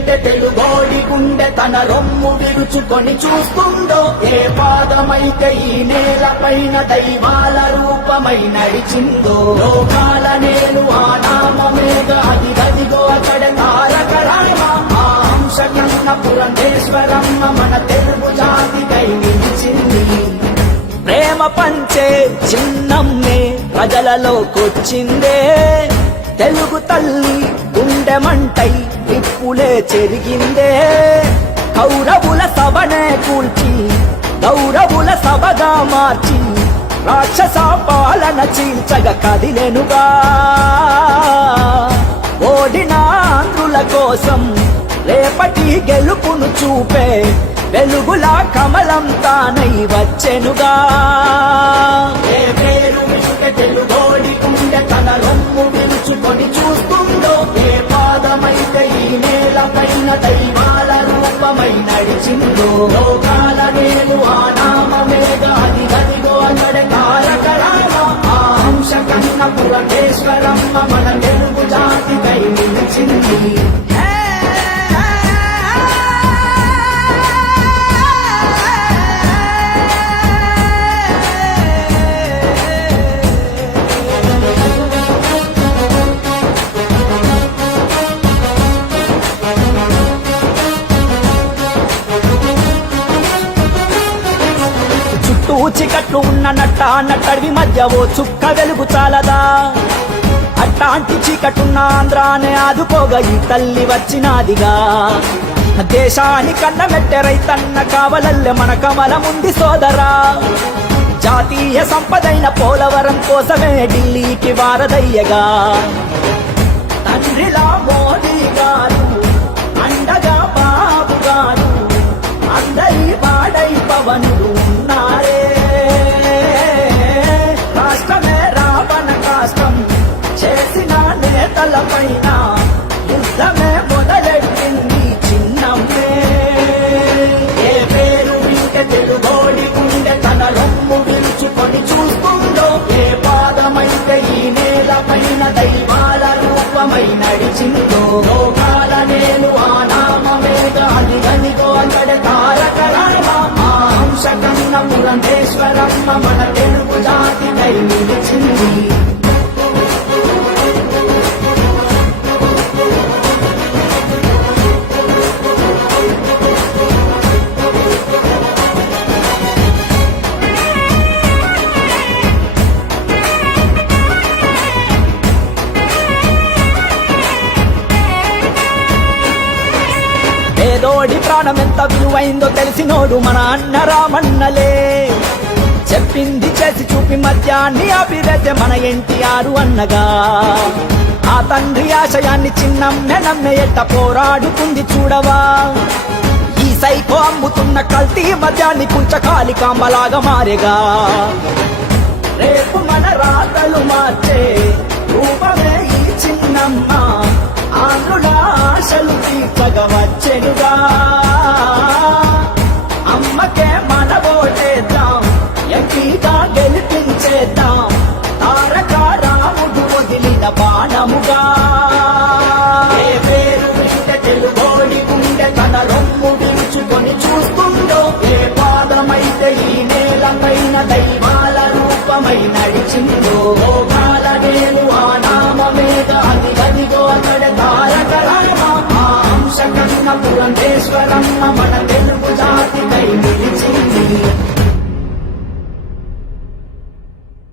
వింటే తెలుగోడి గుండె తన రొమ్ము విరుచుకొని చూస్తుందో ఏ పాదమైతే ఈ నేల పైన దైవాల రూపమై నడిచిందో లోకాల నేను ఆ నామమేగ అది గదిగో అక్కడ తారక రామ. ఆ అంశ కన్న పురంధేశ్వరమ్మ మన తెలుగు జాతికై నిలిచింది. ప్రేమ పంచే చిన్నమ్మే ప్రజలలోకొచ్చిందే. తెలుగు తల్లి గుండెమంటై మంటై చెరిగిందే. కౌరవుల సభనే కూల్చి గౌరవుల సభగా మార్చి రాక్షస పాలన చీల్చగ కదిలెనుగా. ఓడిన ఆంధ్రుల కోసం రేపటి గెలుపును చూపే వెలుగులా కమలం తానై వచ్చెనుగా. పైన దైవాల రూపమై నడిచిందో లోకాల నేను ఆ నామమేగ అది గదిగో అతడే తారక రామ ఆ అంశ కన్న పురమేశ్వరమ్మ మన తెలుగు జాతికై నిలిచింది. చుట్టూ ఉన్న నట్ట నట్టడివి మధ్య ఓ చుక్క వెలుగు చాలదా? అట్టాంటి చీకటున్న ఆంధ్రానే ఆదుకోగా ఈ తల్లి వచ్చినాదిగా. దేశాని కన్న మెట్టెరైతన్న కావలల్లె మన కమలముంది సోదరా. జాతీయ సంపదైన పోలవరం కోసమే ఢిల్లీకి వారదయ్యగా. తండ్రిలా మోదీ గారు అండగా బాబు గారు అందరి వాడై పవను చేసిన నేతల పైన యుద్ధమే మొదలెట్టింది చిన్నమ్మే. ఏ పేరు వింటే తెలుగోడి ఉండే తన రొమ్ము విరుచుకొని చూస్తుందో. ఏ పాదమైతే ఈ నేల పైన దైవాల రూపమై నడిచిందో. లోకాల నేను ఆ నామమేగ అది గనిగో అక్కడ తారక రామ ఆ అంశ కన్న పురంధేశ్వరమ్మ మన తెలుగు జాతి నిలిచింది. పేదోడి ప్రాణం ఎంత విలువైందో తెలిసినోడు మన అన్న రామన్నలే. చెప్పింది చేసి చూపి మధ్యాన్ని ఆపివేతే మన ఎన్టీఆర్ అన్నగా. ఆ తండ్రి ఆశయాన్ని చిన్నమ్మె నమ్మె ఎట్ట పోరాడుతుంది చూడవా. ఈ సైకో అమ్ముతున్న కల్తీ మద్యాన్ని కుంచకాలి కాంబలాగా మారేగా. రేపు మన రాతలు మార్చే రూపమే ఈ చిన్నమ్మ. ఆశలు తీర్చగా చెడుగా. అమ్మకే మన ఓటేద్దాం ఎంపీగా గెలిపించేద్దాం. తారక రాముడు వదిలిన బాణముగా. ఏ పేరు వింటే తెలుగోడి ఉండే తన రొమ్ము విరుచుకొని చూస్తుందో. ఏ పాదమైతే ఈ నేలమైన దైవాల రూపమై నడిచిందో. పురంధేశ్వరమ్మ మన తెలుగు జాతికై నిలిచింది.